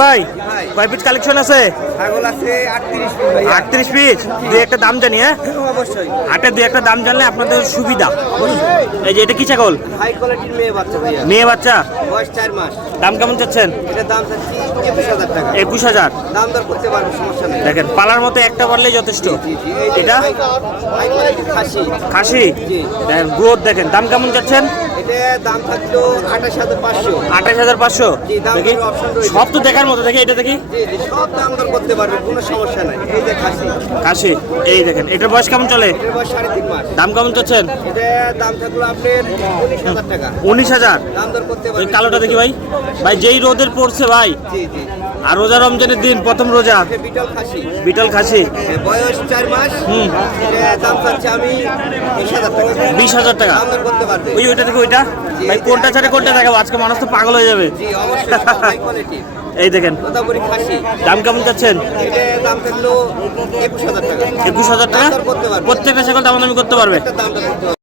ভাই কয় piece collection আছে? ছাগল আছে 38 পিস ভাই। 38 পিস। দুই একটা দাম জানি। হ্যাঁ অবশ্যই হাটে দুই একটা দাম জানলে আপনাদের সুবিধা। এই যে এটা কি ছাগল? হাই কোয়ালিটির মেয়ে বাচ্চা ভাইয়া। মেয়ে বাচ্চা। বয়স 4 মাস। দাম কেমন চাচ্ছেন? এটা দাম চাচ্ছি 21000 টাকা। 21000। দাম দর করতে পারবো, সমস্যা নেই। দেখেন পালার মতো একটা পারলেই যথেষ্ট। জি জি এই যে এটা হাই কোয়ালিটির খাসি। খাসি। জি। দেখেন গ্রোথ দেখেন। দাম কেমন চাচ্ছেন? এটা দাম থাকলো 28500। 28500। জি, দাম দেখি কোনো option রয়েছে। সব তো দেখার মতো। দেখি এটা দেখি। জি জি সব দাম দর করতে পারবে, কোনো সমস্যা নাই। এই যে খাসি। খাসি। এই দেখেন এটার বয়স কেমন চলে? এর বয়স 3.5 মাস। দাম কেমন চাচ্ছেন? এটা দাম থাকলো আপনার 19000 টাকা। 19000। দাম দর করতে ওই পারবে। কালোটা দেখি ভাই। ভাই যেই রোদের পড়ছে ভাই, জি জি আর রোজা রমজানের দিন, প্রথম রোজা। এটা বিটল খাসি। বিটল খাসি। বয়স 4 মাস। হুম। এটা দাম চাচ্ছি আমি 20000 টাকা। 20000 টাকা। দাম দর করতে পারবে। ওইটা দেখি ওইটা। ভাই কোনটা ছাড়ে কোনটা দেখাবো? আজকে মানুষ তো পাগল হয়ে যাবে। জি অবশ্যই সব হাই কোয়ালিটি। এই দেখেন তোতাপুরি খাসি। দাম কেমন চাচ্ছেন? এটা দাম থাকলো 21000 টাকা। 21000 টাকা। দাম দর করতে পারবে। প্রত্যেকটা ছাগল দাম দামি করতে পারবে। একটা দাম দর করতে পারবে।